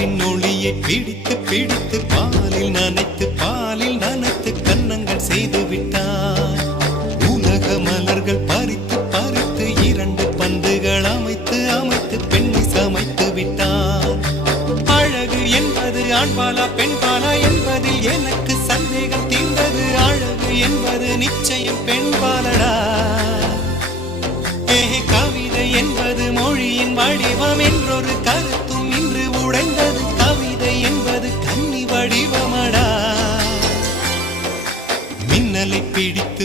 நிலவின் ஒளியை பிடித்து பிடித்து பாலில் நனைத்து கன்னங்கள் செய்து விட்டார். உலக மலர்கள் பறித்து பறித்து 2 பந்துகள் அமைத்து அமைத்து பெண்ணை சமைத்து விட்டார். அழகு என்பது ஆண்பாலா பெண்பாலா என்பதில் எனக்கு சந்தேகம் தீர்ந்தது. அழகு என்பது நிச்சயம் பெண்பாலடா. கவிதை என்பது மொழியின் வடிவம் என்றொரு கருத்தும் இன்று உடைந்தது. கவிதை என்பது கன்னி வடிவமடா. மின்னலை பிடித்து